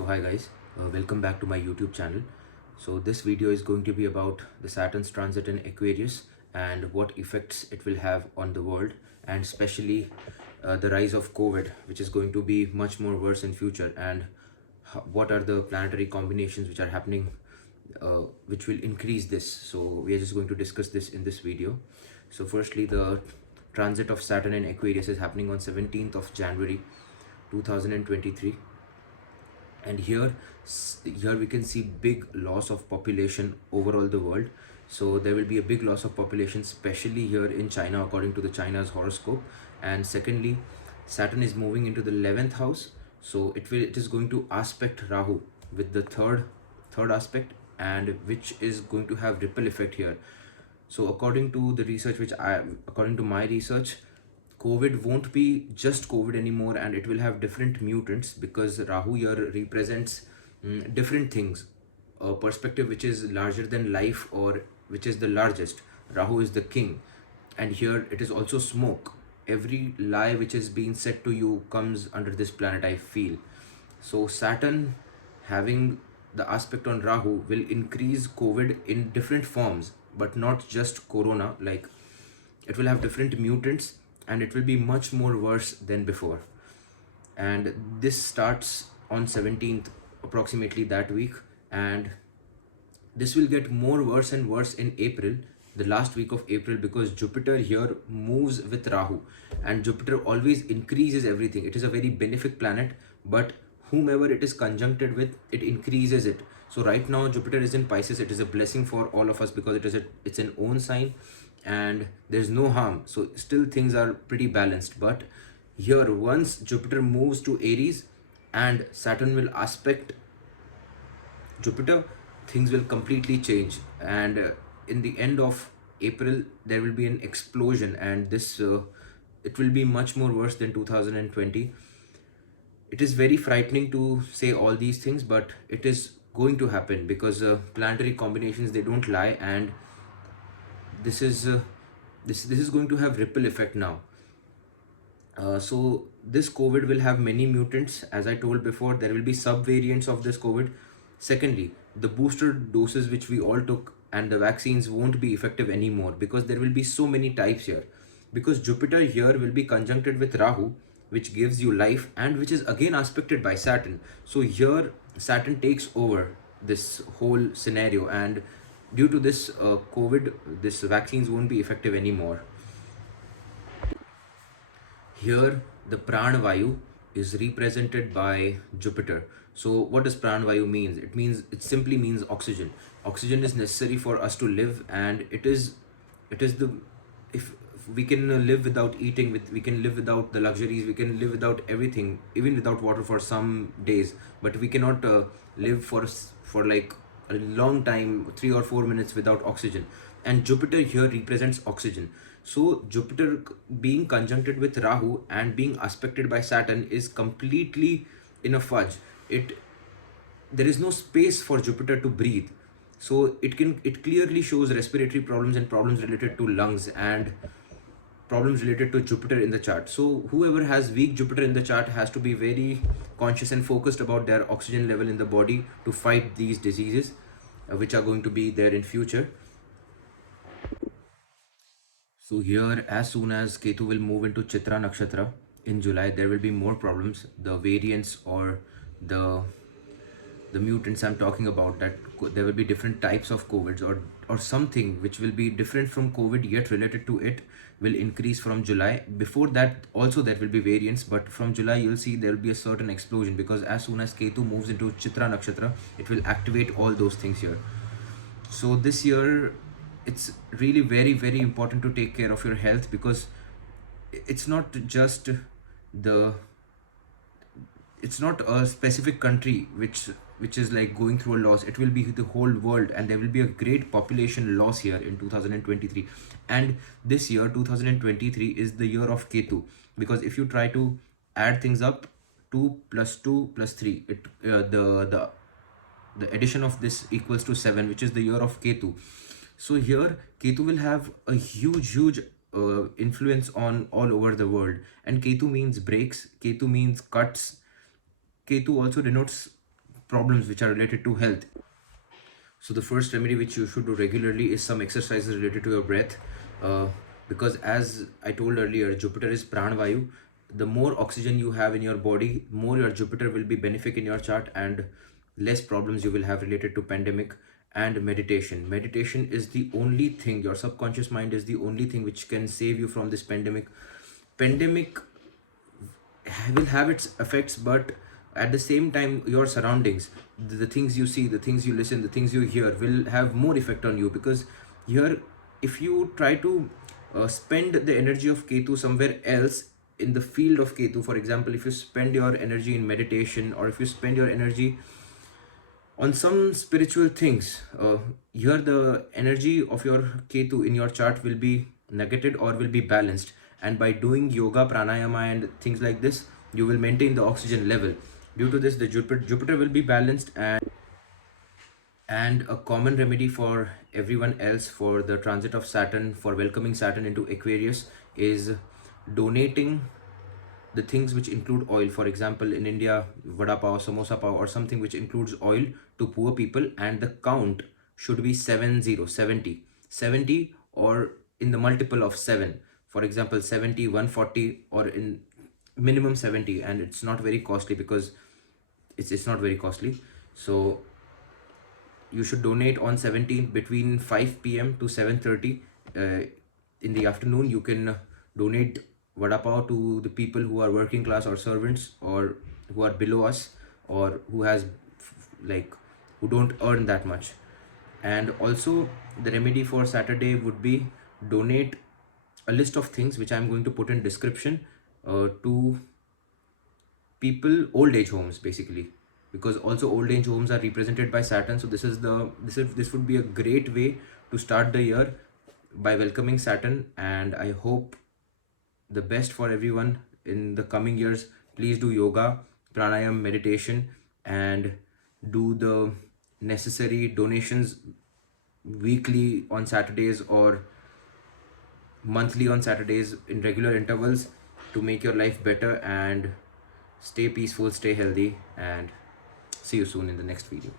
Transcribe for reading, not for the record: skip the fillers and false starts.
So hi guys, welcome back to my YouTube channel. So this video is going to be about the Saturn's transit in Aquarius and what effects it will have on the world, and especially the rise of COVID, which is going to be much more worse in future, and what are the planetary combinations which are happening which will increase this. So we are just going to discuss this in this video. So firstly, the transit of Saturn in Aquarius is happening on 17th of January 2023, and here we can see big loss of population overall the world. So there will be a big loss of population, especially here in China, according to the China's horoscope. And secondly, Saturn is moving into the 11th house, so it is going to aspect Rahu with the third aspect, and which is going to have ripple effect here. So according to the research according to my research, COVID won't be just COVID anymore, and it will have different mutants because Rahu here represents different things. A perspective which is larger than life, or which is the largest. Rahu is the king, and here it is also smoke. Every lie which is being said to you comes under this planet, I feel. So Saturn having the aspect on Rahu will increase COVID in different forms, but not just corona. Like, it will have different mutants, and it will be much more worse than before. And this starts on 17th, approximately that week, and this will get more worse and worse in April, the last week of April, because Jupiter here moves with Rahu, and Jupiter always increases everything. It is a very benefic planet, but whomever it is conjuncted with, it increases it. So right now Jupiter is in Pisces. It is a blessing for all of us because it's an own sign, and there's no harm. So still things are pretty balanced. But here, once Jupiter moves to Aries and Saturn will aspect Jupiter, things will completely change. And in the end of April, there will be an explosion, and this it will be much more worse than 2020. It is very frightening to say all these things, but it is going to happen because planetary combinations, they don't lie, and this is this is going to have ripple effect now. So this COVID will have many mutants. As I told before, there will be sub variants of this COVID. Secondly, the booster doses which we all took and the vaccines won't be effective anymore because there will be so many types here. Because Jupiter here will be conjuncted with Rahu, which gives you life and which is again aspected by Saturn. So here Saturn takes over this whole scenario, and due to this COVID, this vaccines won't be effective anymore. Here, the pranavayu is represented by Jupiter. So, what does pranavayu means? It simply means oxygen. Oxygen is necessary for us to live, and it is the if we can live without eating, we can live without the luxuries, we can live without everything, even without water for some days. But we cannot live for like a long time, 3 or 4 minutes without oxygen. And Jupiter here represents oxygen. So Jupiter being conjuncted with Rahu and being aspected by Saturn is completely in a fudge. It There is no space for Jupiter to breathe. So it clearly shows respiratory problems and problems related to lungs and problems related to Jupiter in the chart. So whoever has weak Jupiter in the chart has to be very conscious and focused about their oxygen level in the body to fight these diseases which are going to be there in future. So here, as soon as Ketu will move into Chitra Nakshatra in July, there will be more problems. The variants, or the the mutants I'm talking about, that there will be different types of COVIDs, or something which will be different from COVID yet related to it, will increase from July. Before that also there will be variants, but from July you'll see there will be a certain explosion, because as soon as Ketu moves into Chitra Nakshatra, it will activate all those things here. So this year, it's really very, very important to take care of your health, because it's not just the it's not a specific country which is like going through a loss. It will be the whole world, and there will be a great population loss here in 2023. And this year 2023 is the year of Ketu, because if you try to add things up, 2 plus 2 plus 3, the addition of this equals to 7, which is the year of Ketu. So here Ketu will have a huge influence on all over the world. And Ketu means breaks, Ketu means cuts, Ketu also denotes problems which are related to health. So the first remedy which you should do regularly is some exercises related to your breath, uh, because as I told earlier, Jupiter is pranavayu. The more oxygen you have in your body, more your Jupiter will be benefic in your chart, and less problems you will have related to pandemic. And meditation is the only thing, your subconscious mind is the only thing which can save you from this pandemic will have its effects, but at the same time your surroundings, the things you see, the things you listen, the things you hear will have more effect on you. Because here, if you try to spend the energy of Ketu somewhere else in the field of Ketu, for example, if you spend your energy in meditation, or if you spend your energy on some spiritual things, here the energy of your Ketu in your chart will be negated or will be balanced. And by doing yoga, pranayama, and things like this, you will maintain the oxygen level. Due to this, the Jupiter will be balanced. And a common remedy for everyone else for the transit of Saturn, for welcoming Saturn into Aquarius, is donating the things which include oil. For example, in India, vada pav, samosa pav, or something which includes oil, to poor people. And the count should be 70, or in the multiple of 7. For example, 70, 140, or in minimum 70. And it's not very costly, because it's not very costly. So you should donate on 17th between 5 p.m. to 7:30 in the afternoon. You can donate vada pav to the people who are working class, or servants, or who are below us, or who has like who don't earn that much. And also, the remedy for Saturday would be donate a list of things which I'm going to put in description, to people, old age homes basically, because also old age homes are represented by Saturn. So this would be a great way to start the year by welcoming Saturn. And I hope the best for everyone in the coming years. Please do yoga, pranayam, meditation, and do the necessary donations weekly on Saturdays, or monthly on Saturdays, in regular intervals, to make your life better. And stay peaceful, stay healthy, and see you soon in the next video.